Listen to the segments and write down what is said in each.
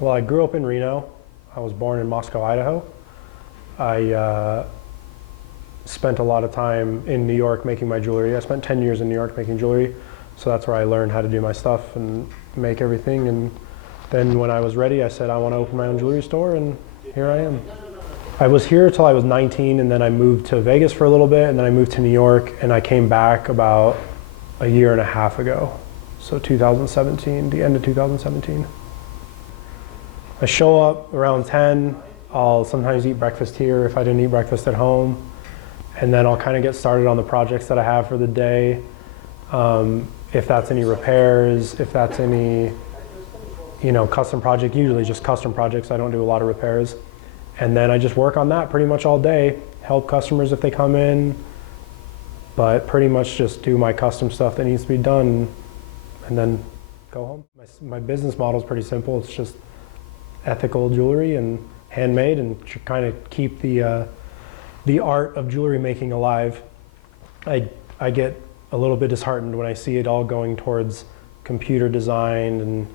Well, I grew up in Reno. I was born in Moscow, Idaho. I spent a lot of time in New York making my jewelry. I spent 10 years in New York making jewelry. So that's where I learned how to do my stuff and make everything. And then when I was ready, I said, I want to open my own jewelry store, and here I am. I was here till I was 19, and then I moved to Vegas for a little bit, and then I moved to New York, and I came back about a year and a half ago. So 2017, the end of 2017. I show up around 10. I'll sometimes eat breakfast here if I didn't eat breakfast at home. And then I'll kind of get started on the projects that I have for the day. If that's any repairs, if that's any, custom project, usually just custom projects. I don't do a lot of repairs. And then I just work on that pretty much all day, help customers if they come in, but pretty much just do my custom stuff that needs to be done and then go home. My business model is pretty simple. It's just ethical jewelry and handmade, and kind of keep the art of jewelry making alive. I get a little bit disheartened when I see it all going towards computer designed and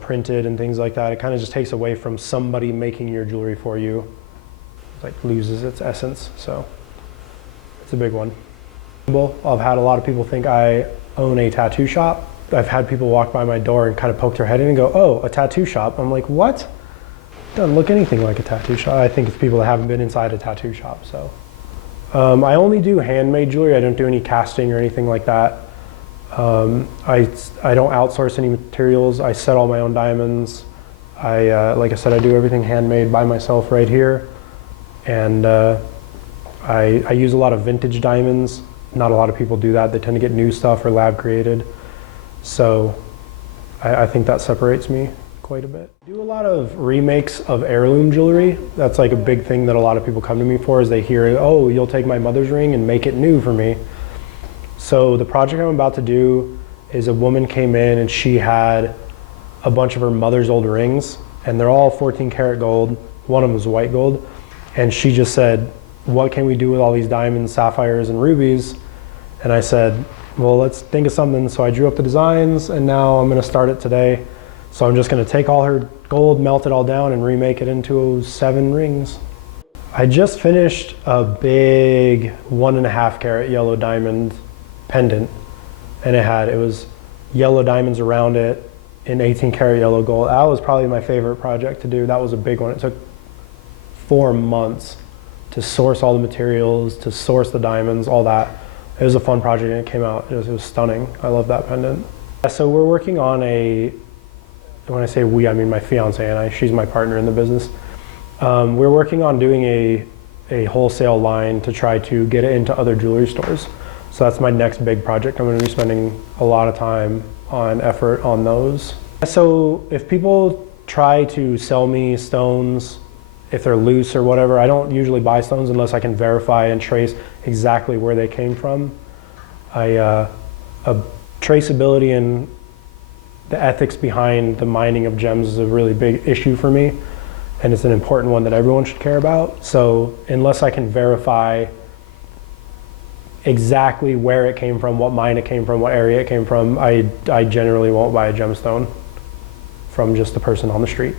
printed and things like that. It kind of just takes away from somebody making your jewelry for you. It like loses its essence, so it's a big one. I've had a lot of people think I own a tattoo shop. I've had people walk by my door and kind of poke their head in and go, oh, a tattoo shop. I'm like, what? It doesn't look anything like a tattoo shop. I think it's people that haven't been inside a tattoo shop. So I only do handmade jewelry. I don't do any casting or anything like that. I don't outsource any materials. I set all my own diamonds. Like I said, I do everything handmade by myself right here. And I use a lot of vintage diamonds. Not a lot of people do that. They tend to get new stuff or lab created. So I think that separates me quite a bit. I do a lot of remakes of heirloom jewelry. That's like a big thing that a lot of people come to me for, is they hear, oh, you'll take my mother's ring and make it new for me. So the project I'm about to do is a woman came in and she had a bunch of her mother's old rings, and they're all 14 karat gold. One of them was white gold. And she just said, what can we do with all these diamonds, sapphires, and rubies? And I said, well, let's think of something. So I drew up the designs, and now I'm gonna start it today. So I'm just gonna take all her gold, melt it all down, and remake it into 7 rings. I just finished a big 1.5 carat yellow diamond pendant, and it was yellow diamonds around it in 18 karat yellow gold. That was probably my favorite project to do. That was a big one. It took 4 months to source all the materials, to source the diamonds, all that. It was a fun project, and it came out. It was stunning. I love that pendant. So we're working on when I say we, I mean my fiance and I. She's my partner in the business. We're working on doing a wholesale line to try to get it into other jewelry stores. So that's my next big project. I'm going to be spending a lot of time on effort on those. So if people try to sell me stones, if they're loose or whatever, I don't usually buy stones unless I can verify and trace exactly where they came from. Traceability and the ethics behind the mining of gems is a really big issue for me, and it's an important one that everyone should care about. So unless I can verify exactly where it came from, what mine it came from, what area it came from, I generally won't buy a gemstone from just the person on the street.